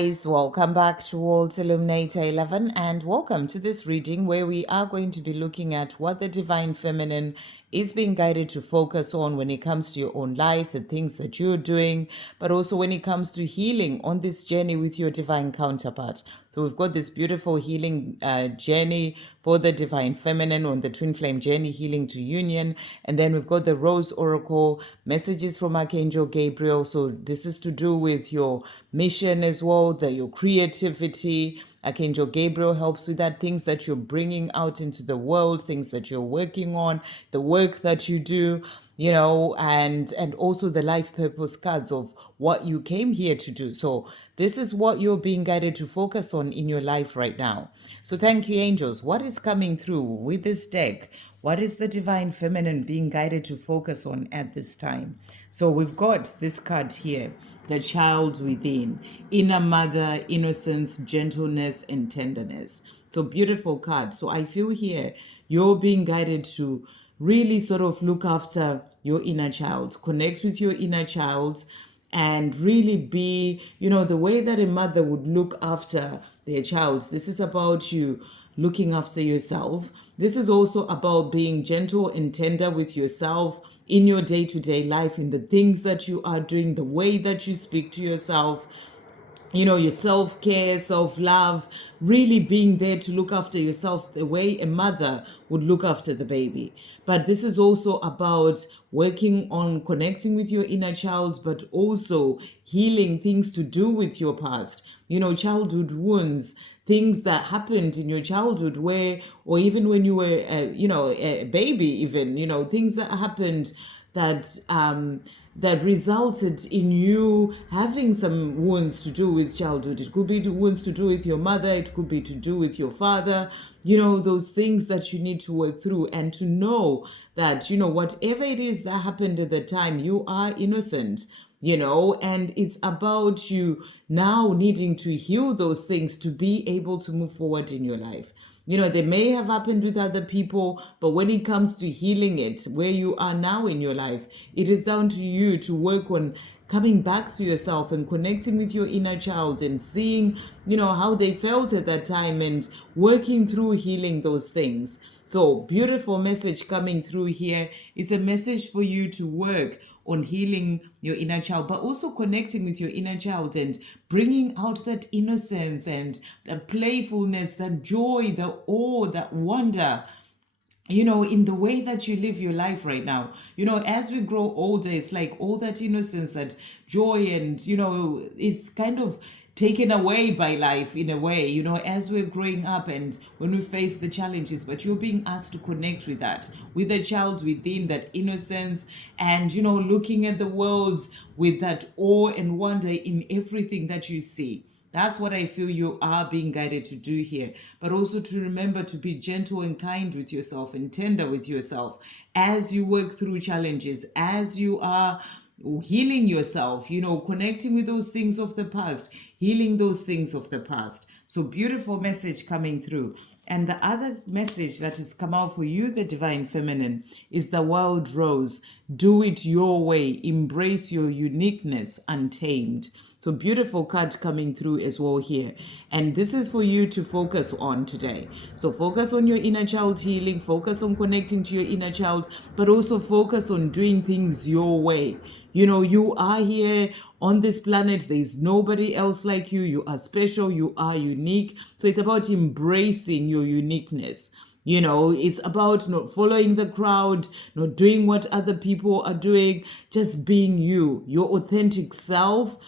Guys, welcome back to Illuminator11 and welcome to this reading where we are going to be looking at what the Divine Feminine is being guided to focus on when it comes to your own life, the things that you're doing, but also when it comes to healing on this journey with your divine counterpart. So we've got this beautiful healing journey for the Divine Feminine on the Twin Flame journey, healing to union. And then we've got the Rose Oracle, messages from Archangel Gabriel. So this is to do with your mission as well, your creativity. Archangel Gabriel helps with that, things that you're bringing out into the world, things that you're working on, the work that you do, and also the life purpose cards of what you came here to do. So this is what you're being guided to focus on in your life right now. So thank you, angels. What is coming through with this deck? What is the Divine Feminine being guided to focus on at this time? So we've got this card here, the child within, inner mother, innocence, gentleness, and tenderness. So beautiful card. So I feel here you're being guided to really sort of look after your inner child, connect with your inner child, and really be, the way that a mother would look after their child. This is about you looking after yourself. This is also about being gentle and tender with yourself in your day-to-day life, in the things that you are doing, the way that you speak to yourself, your self-care, self-love, really being there to look after yourself the way a mother would look after the baby. But this is also about working on connecting with your inner child, but also healing things to do with your past, childhood wounds, things that happened in your childhood where, or even when you were, a baby, even, things that happened that resulted in you having some wounds to do with childhood. It could be wounds to do with your mother, it could be to do with your father, those things that you need to work through, and to know that, whatever it is that happened at the time, you are innocent, and it's about you now needing to heal those things to be able to move forward in your life. They may have happened with other people, but when it comes to healing it, where you are now in your life, it is down to you to work on coming back to yourself and connecting with your inner child and seeing, how they felt at that time and working through healing those things. So beautiful message coming through here. It's a message for you to work on healing your inner child, but also connecting with your inner child and bringing out that innocence and that playfulness, that joy, the awe, that wonder, in the way that you live your life right now. As we grow older, it's like all that innocence, that joy, and, it's kind of taken away by life in a way, as we're growing up and when we face the challenges. But you're being asked to connect with that, with the child within, that innocence, and, looking at the world with that awe and wonder in everything that you see. That's what I feel you are being guided to do here. But also to remember to be gentle and kind with yourself and tender with yourself as you work through challenges, as you are healing yourself, connecting with those things of the past, healing those things of the past. So beautiful message coming through. And the other message that has come out for you, the Divine Feminine, is the Wild Rose. Do it your way. Embrace your uniqueness untamed. So beautiful card coming through as well here. And this is for you to focus on today. So focus on your inner child healing, focus on connecting to your inner child, but also focus on doing things your way. You are here on this planet. There's nobody else like you. You are special. You are unique. So it's about embracing your uniqueness. It's about not following the crowd, not doing what other people are doing, just being you, your authentic self.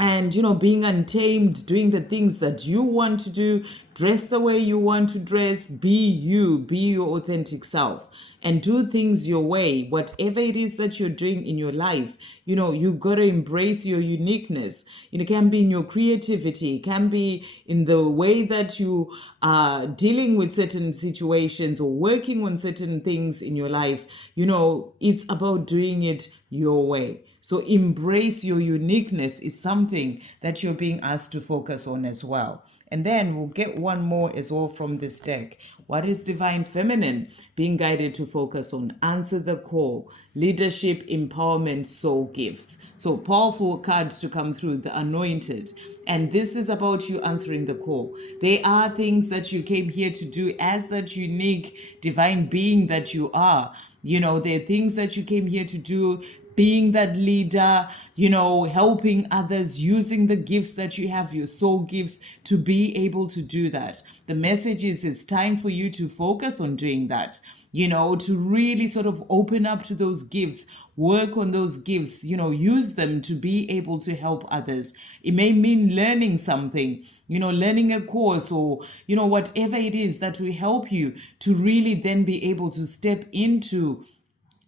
And, being untamed, doing the things that you want to do, dress the way you want to dress, be you, be your authentic self, and do things your way. Whatever it is that you're doing in your life, you got to embrace your uniqueness. It can be in your creativity, it can be in the way that you are dealing with certain situations or working on certain things in your life. It's about doing it your way. So embrace your uniqueness is something that you're being asked to focus on as well. And then we'll get one more as well from this deck. What is Divine Feminine being guided to focus on? Answer the call, leadership, empowerment, soul gifts. So powerful cards to come through, the Anointed. And this is about you answering the call. There are things that you came here to do as that unique divine being that you are. You know, there are things that you came here to do, being that leader, you know, helping others, using the gifts that you have, your soul gifts, to be able to do that. The message is it's time for you to focus on doing that, you know, to really sort of open up to those gifts, work on those gifts, you know, use them to be able to help others. It may mean learning something, you know, learning a course or, you know, whatever it is that will help you to really then be able to step into,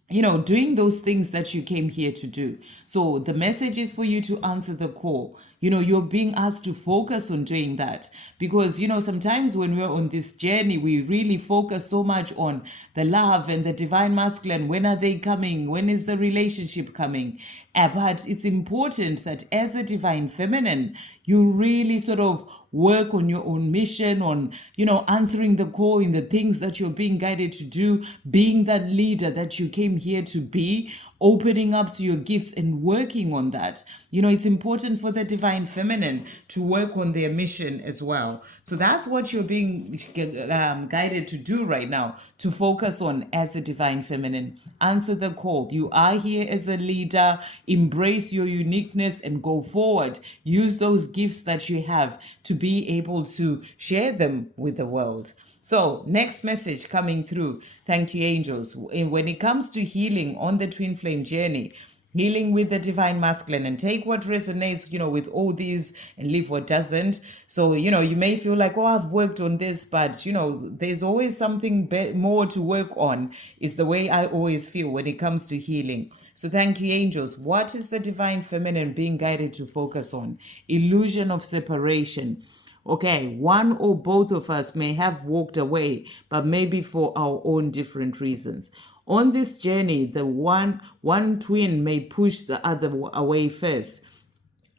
you know, doing those things that you came here to do. So the message is for you to answer the call. You know, you're being asked to focus on doing that because, you know, sometimes when we're on this journey, we really focus so much on the love and the divine masculine. When are they coming? When is the relationship coming? But it's important that as a divine feminine, you really sort of work on your own mission, on, you know, answering the call in the things that you're being guided to do, being that leader that you came here to be, opening up to your gifts and working on that. You know, it's important for the divine feminine to work on their mission as well. So that's what you're being guided to do right now, to focus on as a divine feminine. Answer the call. You are here as a leader. Embrace your uniqueness and go forward. Use those gifts that you have to be able to share them with the world. So, next message coming through. Thank you, angels. When it comes to healing on the twin flame journey, healing with the divine masculine, and take what resonates, you know, with all these and leave what doesn't. So, you know, you may feel like, oh, I've worked on this, but, you know, there's always something more to work on, is the way I always feel when it comes to healing. So thank you, angels. What is the divine feminine being guided to focus on? Illusion of separation. Okay, one or both of us may have walked away, but maybe for our own different reasons. On this journey, the one twin may push the other away first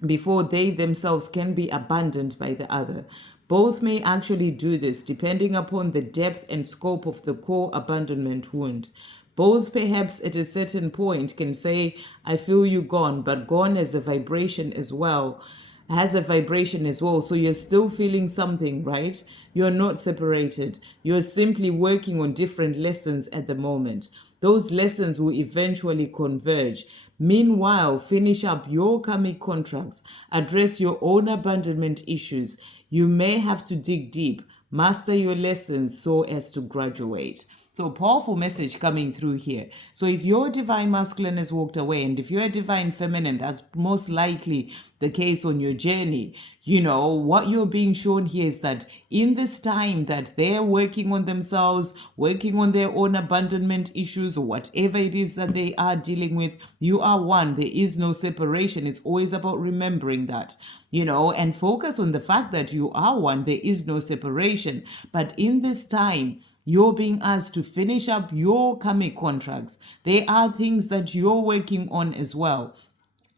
before they themselves can be abandoned by the other. Both may actually do this depending upon the depth and scope of the core abandonment wound. Both perhaps at a certain point can say, I feel you gone, but gone as a vibration as well. Has a vibration as well. So you're still feeling something, right? You're not separated. You're simply working on different lessons at the moment. Those lessons will eventually converge. Meanwhile, finish up your karmic contracts. Address your own abandonment issues. You may have to dig deep. Master your lessons so as to graduate. So powerful message coming through here. So if your divine masculine has walked away, and if you're a divine feminine, that's most likely the case on your journey. You know, what you're being shown here is that in this time that they're working on themselves, working on their own abandonment issues, or whatever it is that they are dealing with, you are one. There is no separation. It's always about remembering that, you know, and focus on the fact that you are one. There is no separation. But in this time, you're being asked to finish up your karmic contracts. There are things that you're working on as well,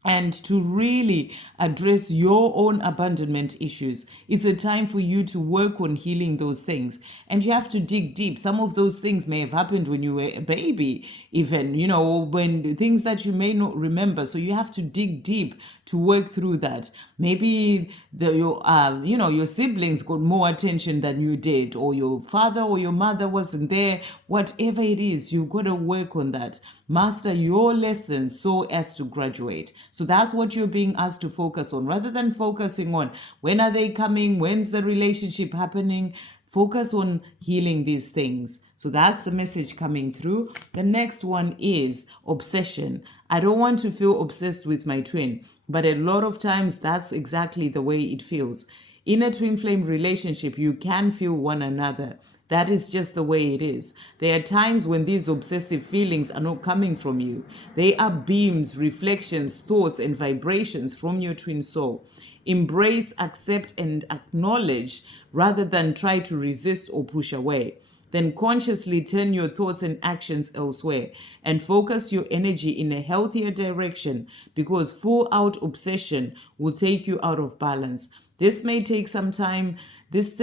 and to really address your own abandonment issues. It's a time for you to work on healing those things. And you have to dig deep. Some of those things may have happened when you were a baby, even, you know, when things that you may not remember. So you have to dig deep to work through that. Maybe your siblings got more attention than you did, or your father or your mother wasn't there. Whatever it is, you've got to work on that. Master your lessons so as to graduate. So that's what you're being asked to focus on, rather than focusing on when are they coming, when's the relationship happening. Focus on healing these things. So that's the message coming through. The next one is obsession. I don't want to feel obsessed with my twin, but a lot of times that's exactly the way it feels. In a twin flame relationship, you can feel one another. That is just the way it is. There are times when these obsessive feelings are not coming from you. They are beams, reflections, thoughts, and vibrations from your twin soul. Embrace, accept, and acknowledge rather than try to resist or push away. then consciously turn your thoughts and actions elsewhere and focus your energy in a healthier direction, because full out obsession will take you out of balance. This may take some time. This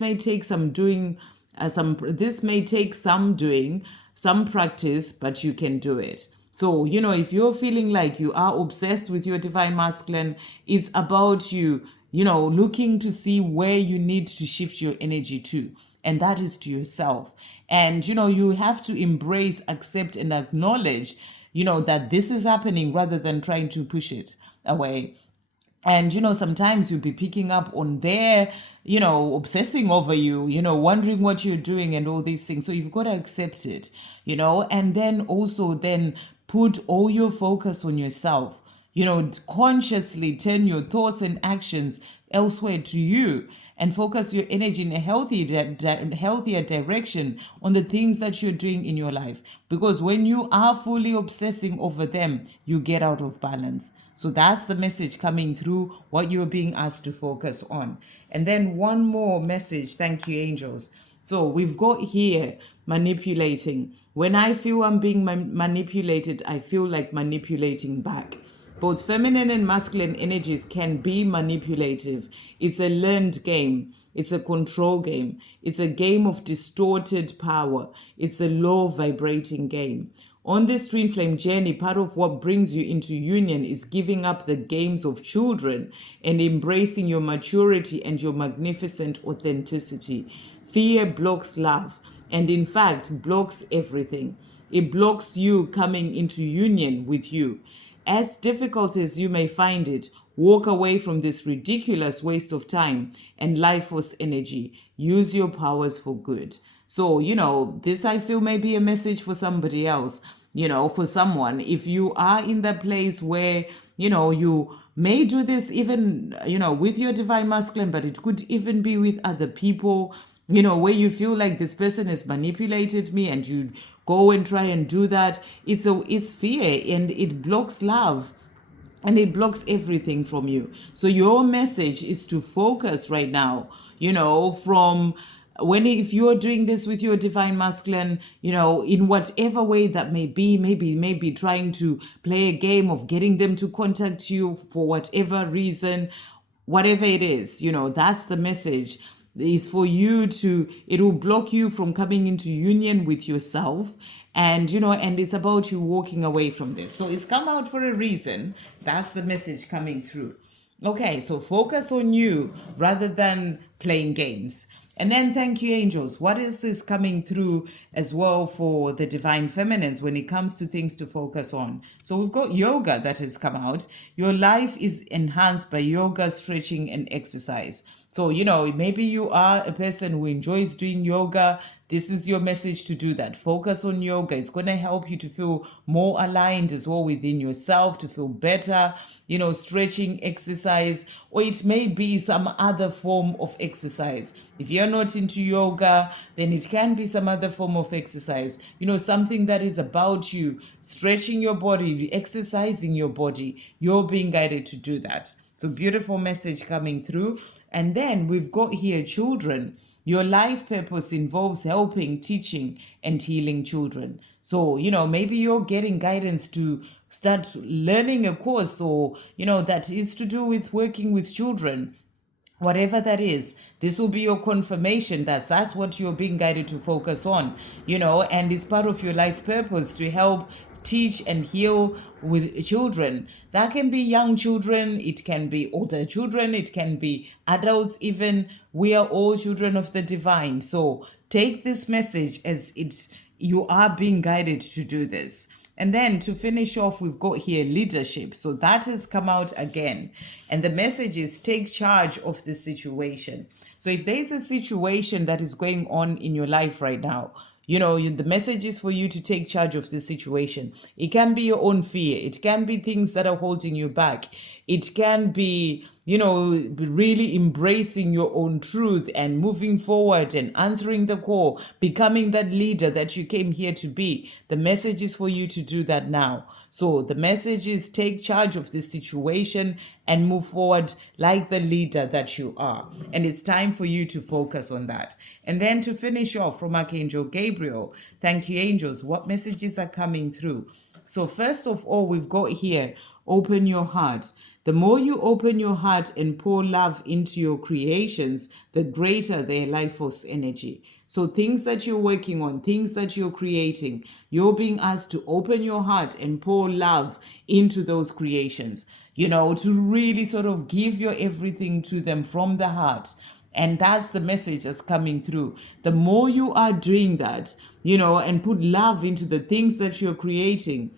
may take some doing. This may take some doing, some practice, but you can do it. So, if you're feeling like you are obsessed with your divine masculine, it's about you, looking to see where you need to shift your energy to. And that is to yourself. And, you have to embrace, accept, and acknowledge, that this is happening rather than trying to push it away. And, sometimes you'll be picking up on their, obsessing over you, wondering what you're doing and all these things. So you've got to accept it, and then also then put all your focus on yourself, consciously turn your thoughts and actions elsewhere to you and focus your energy in a healthier direction on the things that you're doing in your life. Because when you are fully obsessing over them, you get out of balance. So that's the message coming through, what you're being asked to focus on. And then one more message. Thank you, angels. So we've got here manipulating. When I feel I'm being manipulated, I feel like manipulating back. Both feminine and masculine energies can be manipulative. It's a learned game. It's a control game. It's a game of distorted power. It's a low vibrating game. On this twin flame journey, part of what brings you into union is giving up the games of children and embracing your maturity and your magnificent authenticity. Fear blocks love, and in fact blocks everything. It blocks you coming into union with you. As difficult as you may find it, walk away from this ridiculous waste of time and life force energy. Use your powers for good. So, this I feel may be a message for somebody else, for someone. If you are in that place where, you may do this even, with your divine masculine, but it could even be with other people, where you feel like this person has manipulated me and you go and try and do that. It's fear, and it blocks love. And it blocks everything from you. So your message is to focus right now, from if you're doing this with your divine masculine, in whatever way that may be, maybe trying to play a game of getting them to contact you for whatever reason, whatever it is, that's the message. Is for you it will block you from coming into union with yourself. And, and it's about you walking away from this. So it's come out for a reason. That's the message coming through. Okay, so focus on you rather than playing games. And then thank you, angels. What else is coming through as well for the divine feminines when it comes to things to focus on? So we've got yoga that has come out. Your life is enhanced by yoga, stretching, and exercise. So, maybe you are a person who enjoys doing yoga. This is your message to do that. Focus on yoga. It's going to help you to feel more aligned as well within yourself, to feel better, stretching, exercise, or it may be some other form of exercise. If you're not into yoga, then it can be some other form of exercise, something that is about you, stretching your body, exercising your body. You're being guided to do that. So beautiful message coming through. And then we've got here children. Your life purpose involves helping, teaching, and healing children. So, maybe you're getting guidance to start learning a course or, that is to do with working with children. Whatever that is, this will be your confirmation that that's what you're being guided to focus on, and it's part of your life purpose to help teach and heal with children. That can be young children, it can be older children, it can be adults even. We are all children of the divine. So take this message as you are being guided to do this. And then to finish off, we've got here leadership. So that has come out again. And the message is take charge of the situation. So if there's a situation that is going on in your life right now, the message is for you to take charge of the situation. It can be your own fear. It can be things that are holding you back. It can be, really embracing your own truth and moving forward and answering the call, becoming that leader that you came here to be. The message is for you to do that now. So the message is take charge of this situation and move forward like the leader that you are. And it's time for you to focus on that. And then to finish off from Archangel Gabriel, thank you, angels. What messages are coming through? So first of all, we've got here, open your heart. The more you open your heart and pour love into your creations, the greater their life force energy. So things that you're working on, things that you're creating, you're being asked to open your heart and pour love into those creations, to really sort of give your everything to them from the heart. And that's the message that's coming through. The more you are doing that, and put love into the things that you're creating,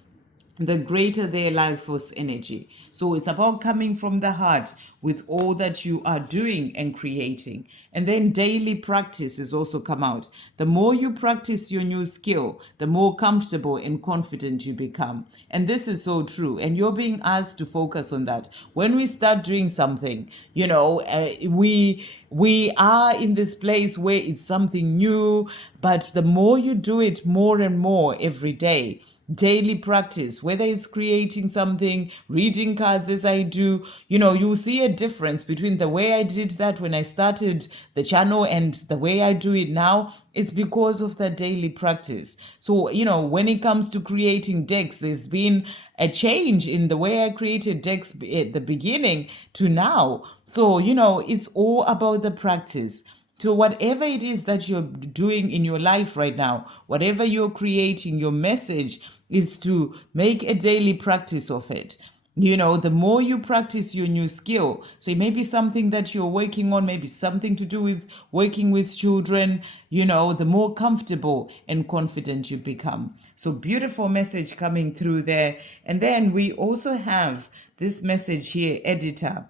the greater their life force energy. So it's about coming from the heart with all that you are doing and creating. And then daily practice has also come out. The more you practice your new skill, the more comfortable and confident you become. And this is so true. And you're being asked to focus on that. When we start doing something, we are in this place where it's something new, but the more you do it more and more every day, daily practice, whether it's creating something, reading cards as I do, you'll see a difference between the way I did that when I started the channel and the way I do it now. It's because of that daily practice. So, when it comes to creating decks, there's been a change in the way I created decks at the beginning to now. So, it's all about the practice. So whatever it is that you're doing in your life right now, whatever you're creating, your message is to make a daily practice of it. The more you practice your new skill, so it may be something that you're working on, maybe something to do with working with children, the more comfortable and confident you become. So beautiful message coming through there. And then we also have this message here, editor.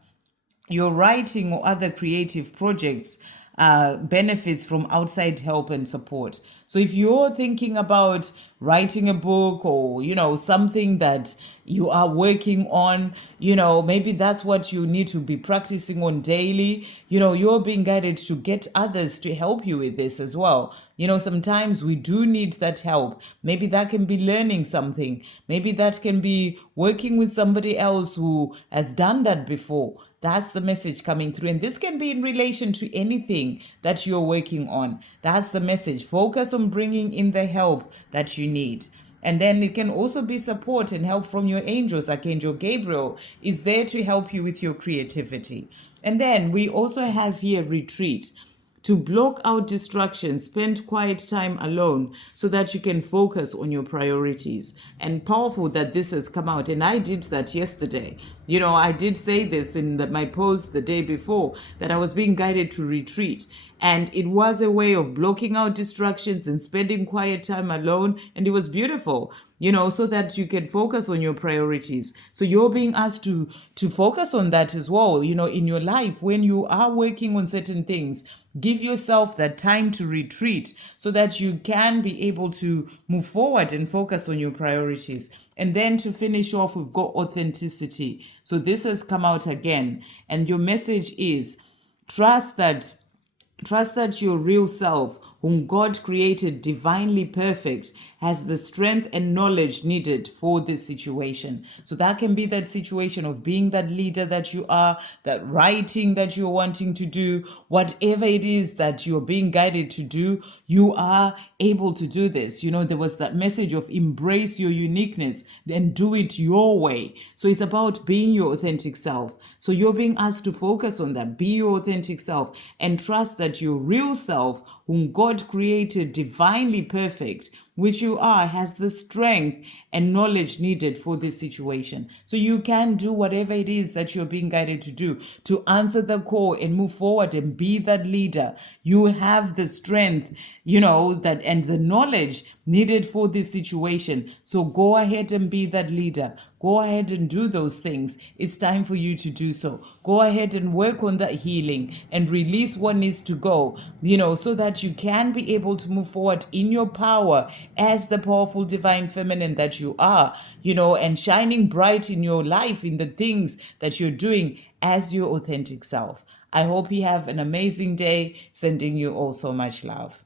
Your writing or other creative projects benefits from outside help and support. So if you're thinking about writing a book or, something that you are working on, maybe that's what you need to be practicing on daily, you're being guided to get others to help you with this as well. Sometimes we do need that help. Maybe that can be learning something. Maybe that can be working with somebody else who has done that before. That's the message coming through. And this can be in relation to anything that you're working on. That's the message. Focus on bringing in the help that you need. And then it can also be support and help from your angels. Archangel Gabriel is there to help you with your creativity. And then we also have here retreat. To block out distractions, spend quiet time alone so that you can focus on your priorities. And powerful that this has come out. And I did that yesterday. I did say this in my post the day before, that I was being guided to retreat. And it was a way of blocking out distractions and spending quiet time alone. And it was beautiful, so that you can focus on your priorities. So you're being asked to focus on that as well, in your life. When you are working on certain things, give yourself that time to retreat so that you can be able to move forward and focus on your priorities. And then to finish off, we've got authenticity. So this has come out again. And your message is trust that your real self, whom God created divinely perfect, has the strength and knowledge needed for this situation. So that can be that situation of being that leader that you are, that writing that you're wanting to do, whatever it is that you're being guided to do, you are able to do this. There was that message of embrace your uniqueness and do it your way. So it's about being your authentic self. So you're being asked to focus on that, be your authentic self, and trust that your real self, whom God created divinely perfect, which you are, has the strength and knowledge needed for this situation. So you can do whatever it is that you're being guided to do, to answer the call and move forward and be that leader. You have the strength, that and the knowledge needed for this situation. So go ahead and be that leader. Go ahead and do those things. It's time for you to do so. Go ahead and work on that healing and release what needs to go, so that you can be able to move forward in your power as the powerful divine feminine that you are, and shining bright in your life, in the things that you're doing as your authentic self. I hope you have an amazing day. Sending you all so much love.